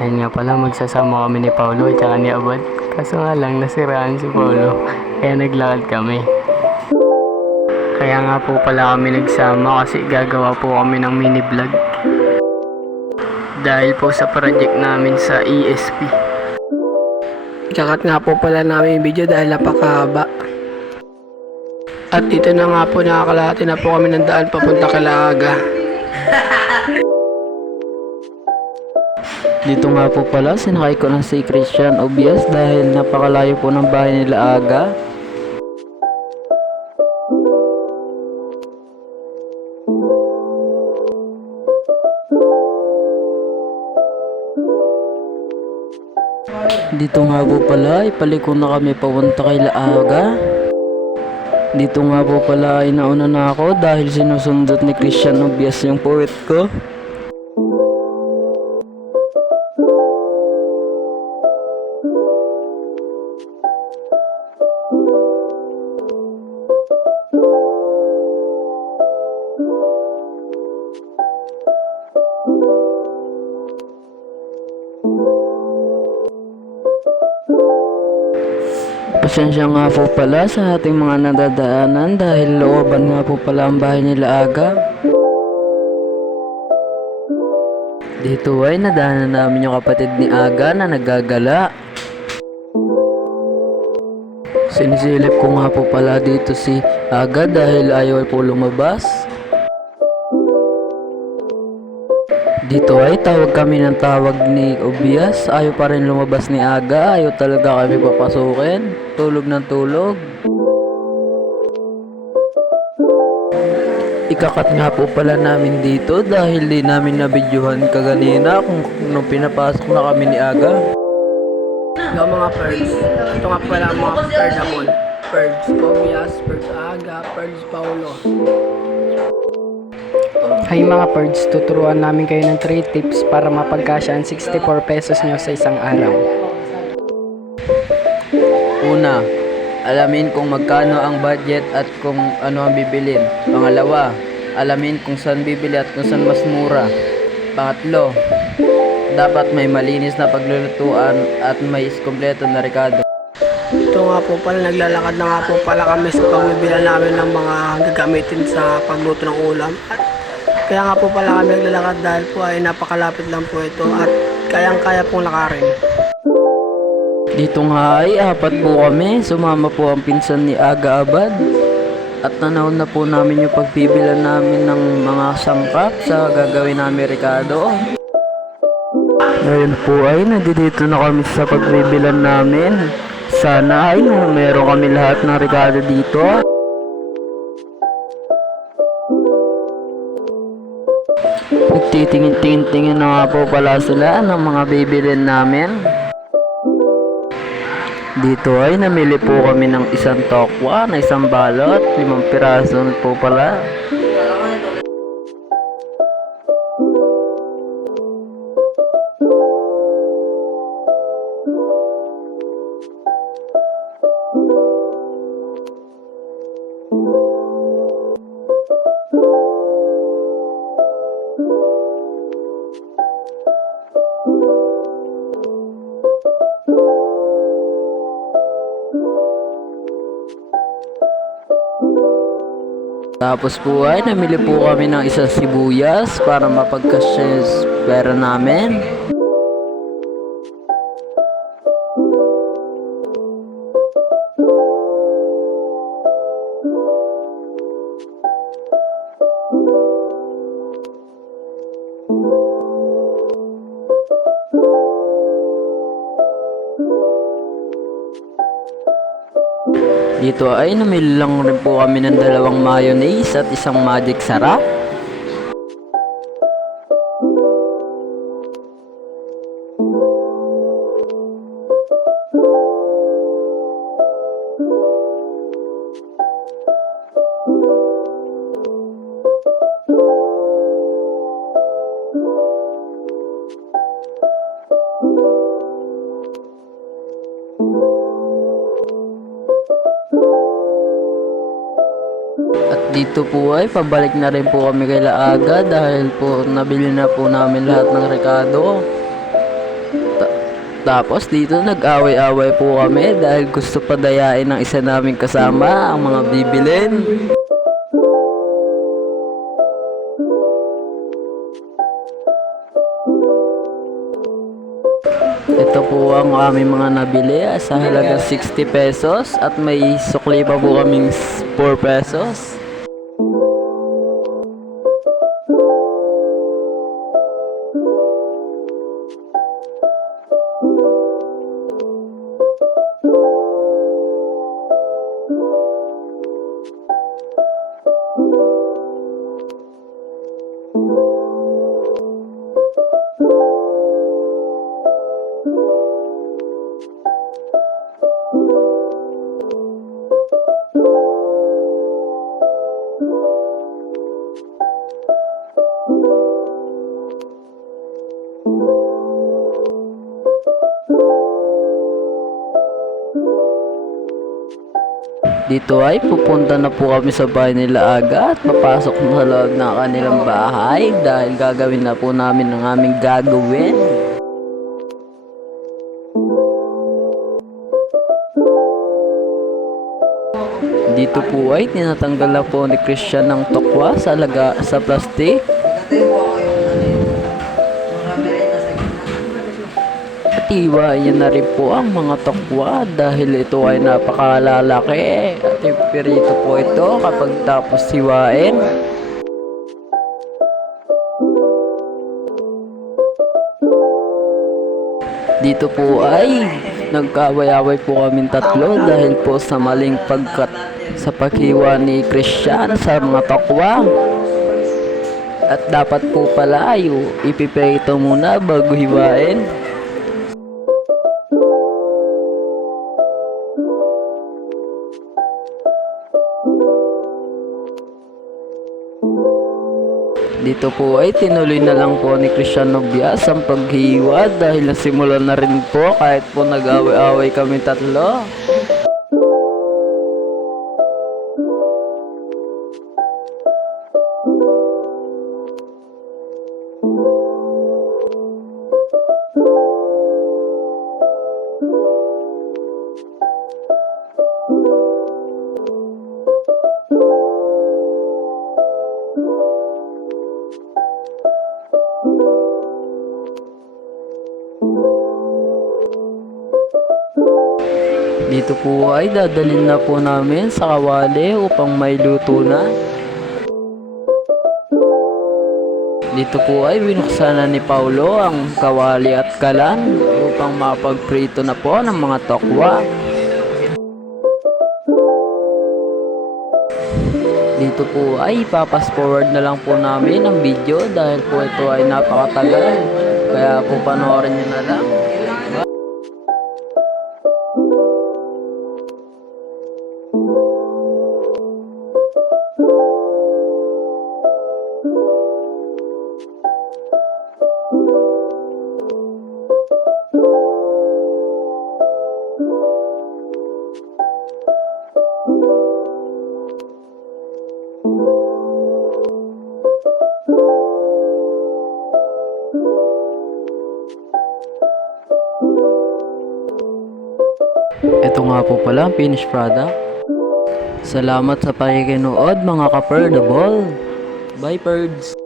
Ayun nga pala, magsasama kami ni Paulo at saka ni Abad. Kaso nga lang, nasiraan si Paulo. Kaya naglakad kami. Kaya nga po pala kami nagsama kasi gagawa po kami ng mini vlog. Dahil po sa project namin sa ESP. Kakat nga po pala namin yung video dahil napakahaba. At dito na nga po, nakakalahati na po kami ng daan papunta kay Aga. Dito nga po pala, sinakay ko na si Christian Obias dahil napakalayo po ng bahay nila Aga. Dito nga po pala, ipaliko na kami papunta kay Aga. Dito nga po pala, inauna na ako dahil sinusundot ni Christian Obias yung poet ko. Pasensya nga po pala sa ating mga nadadaanan dahil looban nga po pala ang bahay nila Aga. Dito ay nadaanan namin yung kapatid ni Aga na naggagala. Sinisilip ko nga po pala dito si Aga dahil ayaw po lumabas. Dito ay tawag kami ng tawag ni Obias. Ayaw pa rin lumabas ni Aga. Ayaw talaga kami papasukin. Tulog ng tulog. Ikakat nga po pala namin dito dahil di namin nabidyuhan kaganina kung nung pinapasok na kami ni Aga. Hello mga birds. Ito nga pala mga bird ako. Birds Obias, birds Aga, birds Paulo. Hi mga birds, tuturuan namin kayo ng 3 tips para mapagkasya ang 64 pesos nyo sa isang araw. Una, alamin kung magkano ang budget at kung ano ang bibilin. Pangalawa, alamin kung saan bibili at kung saan mas mura. Pangatlo, dapat may malinis na paglulutuan at may kumpleto na rekado. Ito nga po pala, naglalakad na nga po pala kami sa pagbibila namin ng mga gagamitin sa pagluto ng ulam. At kaya nga po pala kami naglalakad dahil po ay napakalapit lang po ito at kayang-kaya pong lakarin. Dito nga ay apat po kami. Sumama po ang pinsan ni Aga Abad. At nanaon na po namin yung pagbibilan namin ng mga sangkap sa gagawin namin rekado. Ngayon po ay nandito na kami sa pagbibilan namin. Sana ay meron kami lahat ng rekado dito. Nagtitingin-tingin na nga po pala sila ng mga bibilin namin. Dito ay namili po kami ng isang tokwa na isang balot, 5 piraso po pala. Tapos po ay namili po kami ng isang sibuyas para mapagkasya yung pera namin. Dito ay namili lang rin po kami ng 2 mayonnaise at isang magic sarap. At dito po ay pabalik na rin po kami kay Aga dahil po nabili na po namin lahat ng rekado. Tapos dito nag-away-away po kami dahil gusto pa dayain ng isa naming kasama ang mga bibilin. Ito po ang aming mga nabili sa halaga 60 pesos at may sukli pa po kaming 4 pesos. Dito ay pupunta na po kami sa bahay nila Aga at papasok na sa loob ng kanilang bahay dahil gagawin na po namin ang aming gagawin. Dito po ay tinatanggal na po ni Christian ng tokwa sa plastic. Iwain na rin po ang mga tokwa dahil ito ay napakalalaki at ipirito po ito kapag tapos hiwain. Dito po ay nagkaway-away po kaming tatlo dahil po sa maling pagkat sa paghiwa ni Christian sa mga tokwa. At dapat po pala ay ipipirito muna bago hiwain. Dito po ay tinuloy na lang po ni Christian Nobias ang paghiwa dahil nasimulan na rin po kahit po nag-away-away kami tatlo. Dito po ay dadalhin na po namin sa kawali upang may luto na. Dito po ay binuksan na ni Paulo ang kawali at kalan upang mapagprito na po ng mga tokwa. Dito po ay papas forward na lang po namin ang video dahil po ito ay napakatagal. Kaya po panoorin nyo na lang. Ito nga po pala ang finished product. Salamat sa pakikinood mga ka-Perdable. Bye, Perds!